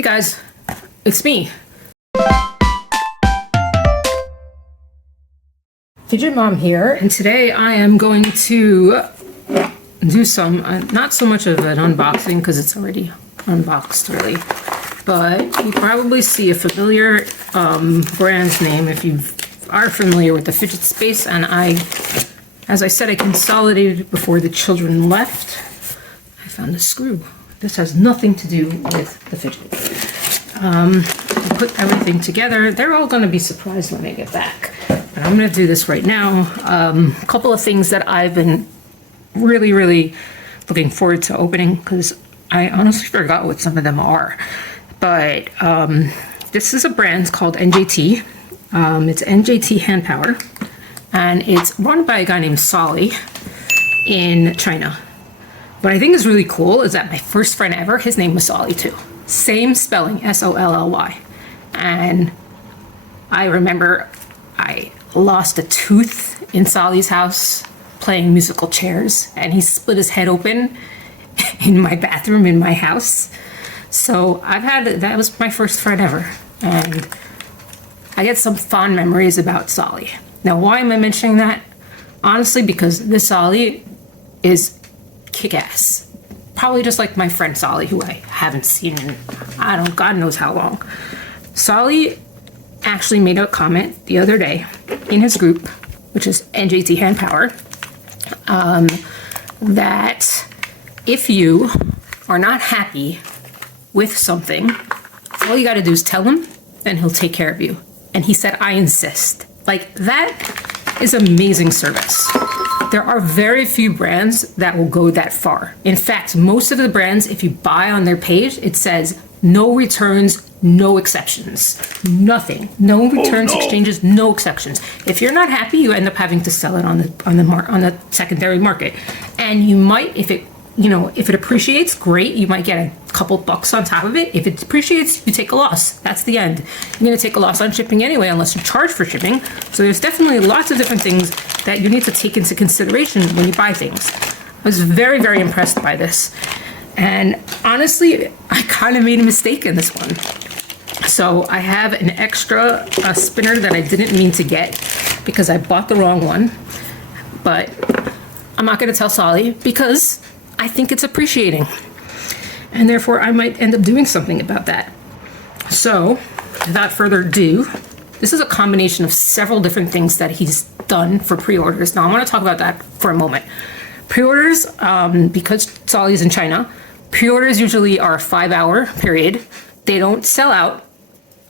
Hey guys, it's me. Fidget Mom here, and today I am going to do some, not so much of an unboxing because it's already unboxed really, but you probably see a familiar brand name if you are familiar with the Fidget space, and as I said, I consolidated before the children left. I found a screw. This has nothing to do with the Fidget. I put everything together. They're all going to be surprised when I get back. But I'm going to do this right now. A couple of things that I've been really looking forward to opening because I honestly forgot what some of them are. But this is a brand called NJT. It's NJT Hand Power, and it's run by a guy named Solly in China. What I think is really cool is that my first friend ever, his name was Solly too. Same spelling, S-O-L-L-Y. And I remember I lost a tooth in Solly's house playing musical chairs, and he split his head open in my bathroom in my house. So that was my first friend ever. And I get some fond memories about Solly. Now, why am I mentioning that? Honestly, because this Solly is kick-ass. Probably just like my friend Solly, who I haven't seen in, God knows how long. Solly actually made a comment the other day in his group, which is NJT Hand Power, that if you are not happy with something, all you gotta do is tell him, and he'll take care of you. And he said, I insist. Like, that is amazing service. There are very few brands that will go that far. In fact, most of the brands, if you buy on their page, it says no returns, no exceptions, nothing. No returns, exchanges, no exceptions. If you're not happy, you end up having to sell it on the secondary market. And you might, if it appreciates, great, you might get a couple bucks on top of it. If it depreciates, you take a loss. That's the end. You're going to take a loss on shipping anyway, unless you charge for shipping. So there's definitely lots of different things that you need to take into consideration when you buy things. I was very impressed by this. And honestly, I kind of made a mistake in this one. So I have an extra spinner that I didn't mean to get because I bought the wrong one. But I'm not going to tell Solly because I think it's appreciating, and therefore I might end up doing something about that. So without further ado, this is a combination of several different things that he's done for pre-orders. Now I want to talk about that for a moment. Pre-orders, because Solly's in China, pre-orders usually are a 5-hour period. They don't sell out,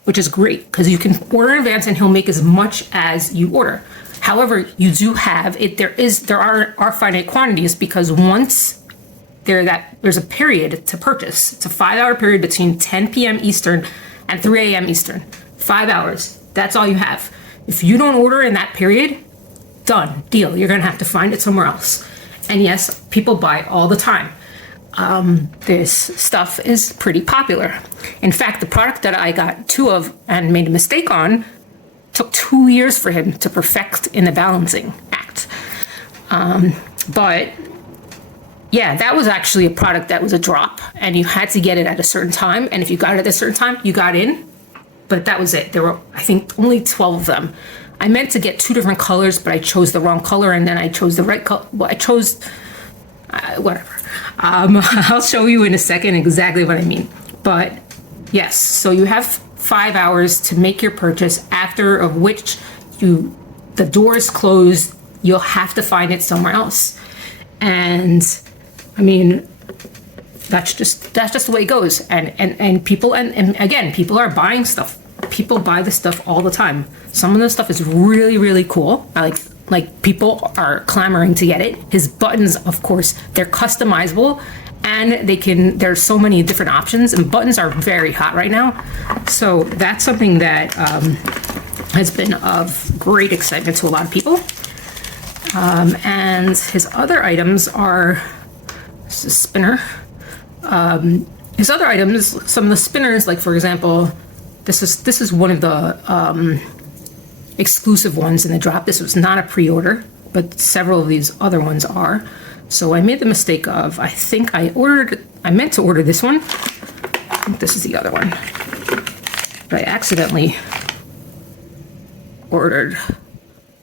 which is great because you can order in advance and he'll make as much as you order. However, you do have it. There are finite quantities because once there's a period to purchase. It's a 5-hour period between 10 p.m. Eastern and 3 a.m. Eastern. 5 hours. That's all you have. If you don't order in that period, done, deal. You're going to have to find it somewhere else. And yes, people buy all the time. This stuff is pretty popular. In fact, the product that I got 2 of and made a mistake on took 2 years for him to perfect in the balancing act. But yeah, that was actually a product that was a drop, and you had to get it at a certain time. And if you got it at a certain time, you got in. But that was it. There were, I think, only 12 of them. I meant to get 2 different colors, but I chose the wrong color, and then I chose the right color. Well, I chose whatever. I'll show you in a second exactly what I mean. But yes, so you have 5 hours to make your purchase, after of which the doors close. You'll have to find it somewhere else. And I mean, that's just the way it goes. And people, and again, people are buying stuff. People buy this stuff all the time. Some of the stuff is really cool. Like people are clamoring to get it. His buttons, of course, they're customizable, and there's so many different options, and buttons are very hot right now. So that's something that has been of great excitement to a lot of people. And his other items are a spinner. His other items, some of the spinners, like for example, this is one of the exclusive ones in the drop. This was not a pre-order, but several of these other ones are. So I made the mistake of, I meant to order this one, think this is the other one. But I accidentally ordered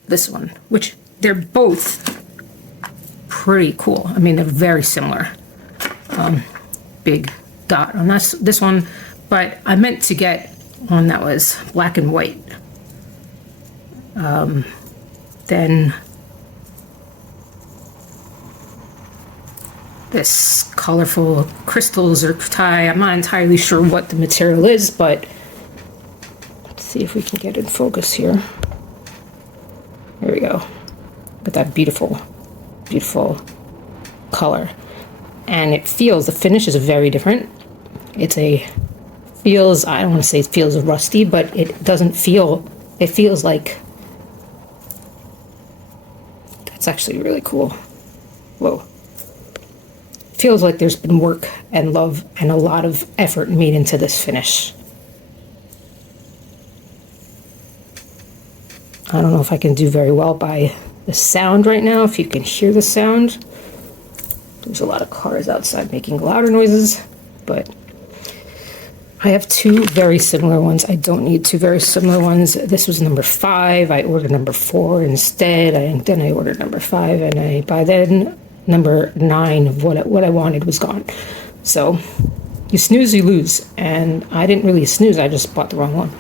this one, which they're both pretty cool. I mean, they're very similar. Big dot on this one, but I meant to get one that was black and white. Then this colorful crystals or tie. I'm not entirely sure what the material is, but let's see if we can get in focus here. There we go. Look at that beautiful, beautiful color. And it feels, the finish is very different. Feels, I don't want to say it feels rusty, but it doesn't feel, it feels like, that's actually really cool. Whoa. Feels like there's been work and love and a lot of effort made into this finish. I don't know if I can do very well by the sound right now, if you can hear the sound. There's a lot of cars outside making louder noises, but I have two very similar ones. I don't need two very similar ones. This was number 5. I ordered number 4 instead. Then I ordered number 5, and by then number 9 of what I wanted was gone. So you snooze, you lose. And I didn't really snooze. I just bought the wrong one.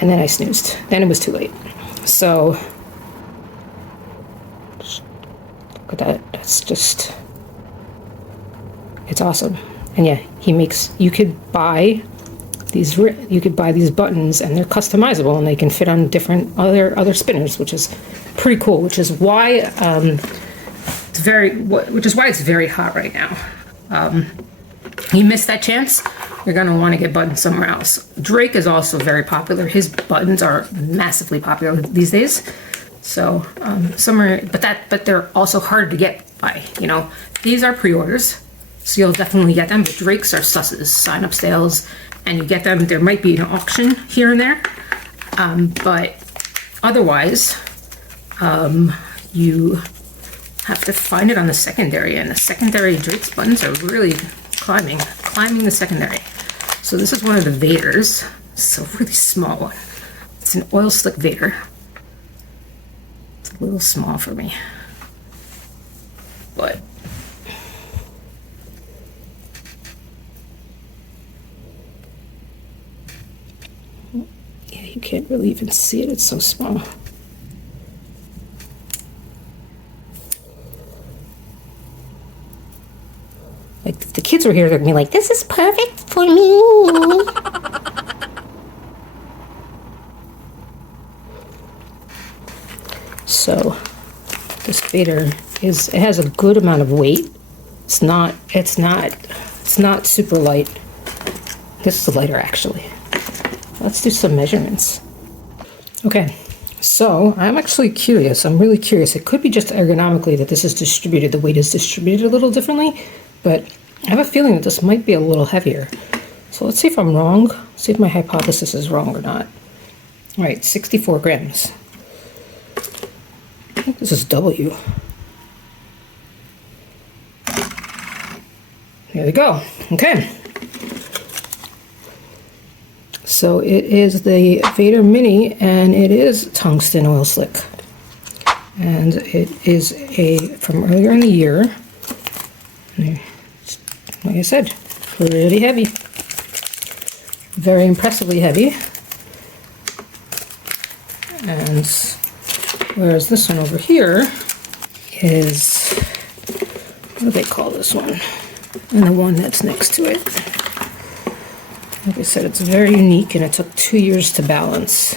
And then I snoozed. Then it was too late. So look at that. That's just, it's awesome. And yeah, you could buy these buttons, and they're customizable, and they can fit on different other spinners, which is pretty cool. Which is why it's very hot right now. You missed that chance, you're gonna want to get buttons somewhere else. Drake is also very popular. His buttons are massively popular these days. So but they're also hard to get by. You know, these are pre-orders. So you'll definitely get them, but Drake's are susses, sign-up sales, and you get them. There might be an auction here and there, but otherwise, you have to find it on the secondary, and the secondary Drake's buttons are really climbing the secondary. So this is one of the Vaders. It's a really small one. It's an oil slick Vader. It's a little small for me, but you can't really even see it, it's so small. Like, if the kids were here, they'd be like, this is perfect for me. So, this Vader it has a good amount of weight. It's not super light. This is lighter, actually. Let's do some measurements. Okay, so I'm actually curious. I'm really curious. It could be just ergonomically that this is distributed. The weight is distributed a little differently, but I have a feeling that this might be a little heavier. So let's see if I'm wrong. See if my hypothesis is wrong or not. All right, 64 grams. I think this is W. There we go. Okay. So it is the Vader Mini, and it is tungsten oil slick. And it is from earlier in the year. Like I said, pretty heavy. Very impressively heavy. And whereas this one over here is, what do they call this one? And the one that's next to it. Like I said, it's very unique, and it took 2 years to balance.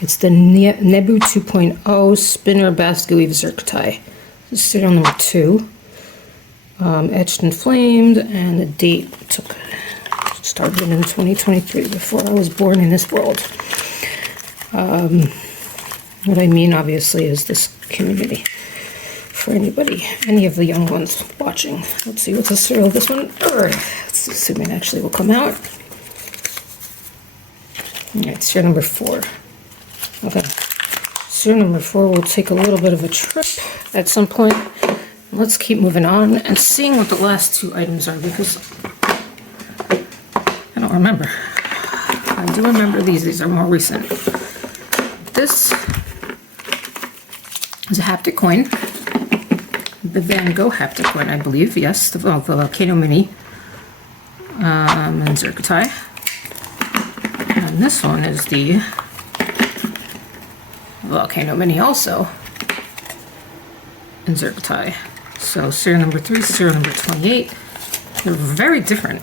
It's the Nebu 2.0 Spinner Basket Weave Zerk tie. This is serial number 2. Etched and flamed, and the date started in 2023, before I was born in this world. What I mean, obviously, is this community. For any of the young ones watching. Let's see, what's the serial of this one? Let's assume it actually will come out. Alright, serial number 4. Okay. Serial number 4 will take a little bit of a trip at some point. Let's keep moving on and seeing what the last 2 items are, because I don't remember. I do remember these. These are more recent. This is a haptic coin. The Van Gogh haptic coin, I believe. Yes, the Volcano Mini. And Zerkatai. And this one is the Volcano Mini also. And Zerkatai. So serial number 3, serial number 28. They're very different.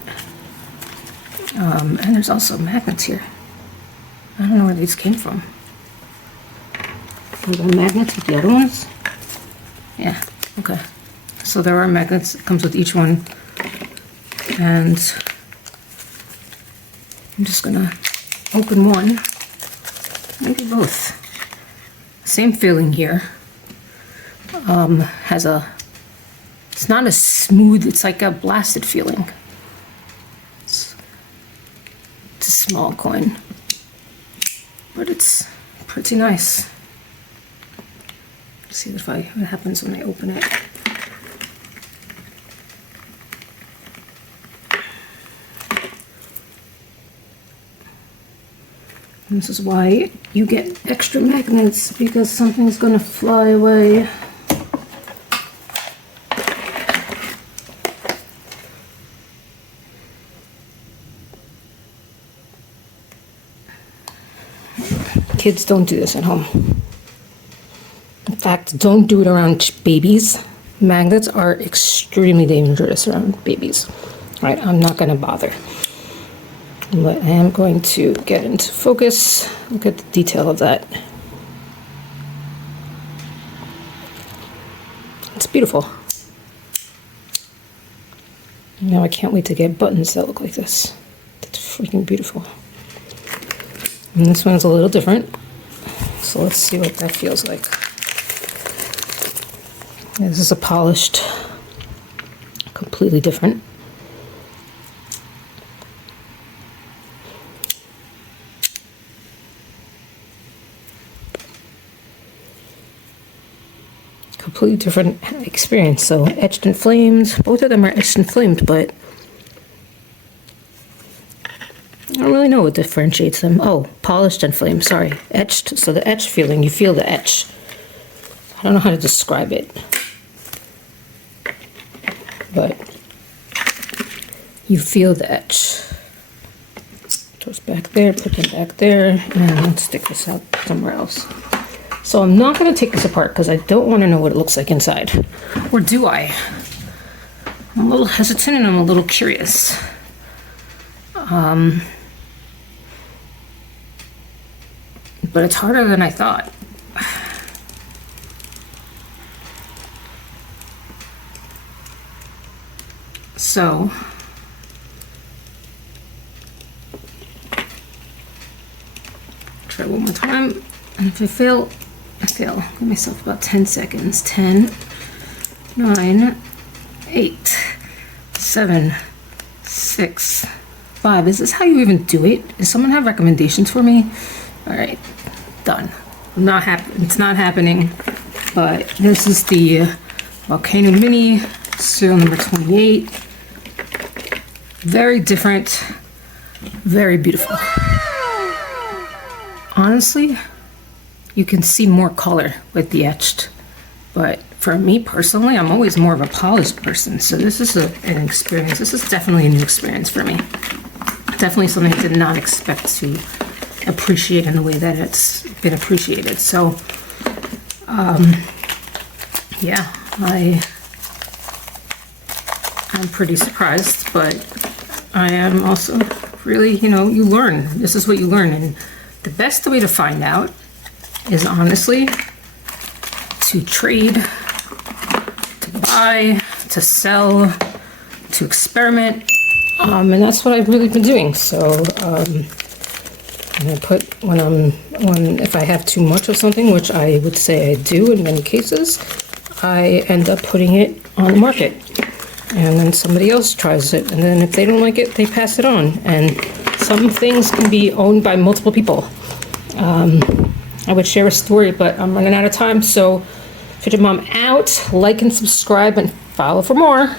And there's also magnets here. I don't know where these came from. Were there magnets with the other ones? Yeah, okay. So there are magnets. It comes with each one. And I'm just gonna open one, maybe both. Same feeling here. It's not as smooth, it's like a blasted feeling. It's a small coin, but it's pretty nice. Let's see what happens when I open it. And this is why you get extra magnets, because something's gonna fly away. Kids, don't do this at home. In fact, don't do it around babies. Magnets are extremely dangerous around babies. All right, I'm not gonna bother. But I am going to get into focus. Look at the detail of that. It's beautiful. Now I can't wait to get buttons that look like this. That's freaking beautiful. And this one is a little different. So let's see what that feels like. This is a polished, completely different. Completely different experience. So etched and flamed. Both of them are etched and flamed, but I don't really know what differentiates them. Oh, polished and flamed, sorry. Etched, so the etched feeling, you feel the etch. I don't know how to describe it. But you feel the etch. Those back there, put them back there, and let's stick this out somewhere else. So I'm not going to take this apart because I don't want to know what it looks like inside. Or do I? I'm a little hesitant and I'm a little curious. But it's harder than I thought. So try one more time, and if I fail, I fail. Give myself about 10 seconds. 10, 9, 8, 7, 6, 5. Is this how you even do it? Does someone have recommendations for me? All right, done. I'm not happy. It's not happening. But this is the Volcano Mini, serial number 28. Very different, very beautiful. Honestly, you can see more color with the etched, but for me personally, I'm always more of a polished person, so this is an experience. This is definitely a new experience for me. Definitely something I did not expect to appreciate in the way that it's been appreciated. So, yeah, I'm pretty surprised, but I am also really, you learn. This is what you learn, and the best way to find out is honestly to trade, to buy, to sell, to experiment, and that's what I've really been doing. So I'm gonna put if I have too much of something, which I would say I do in many cases, I end up putting it on the market, and then somebody else tries it, and then if they don't like it, they pass it on. And some things can be owned by multiple people. I would share a story, but I'm running out of time. So Fidget Mom out. Like and subscribe and follow for more.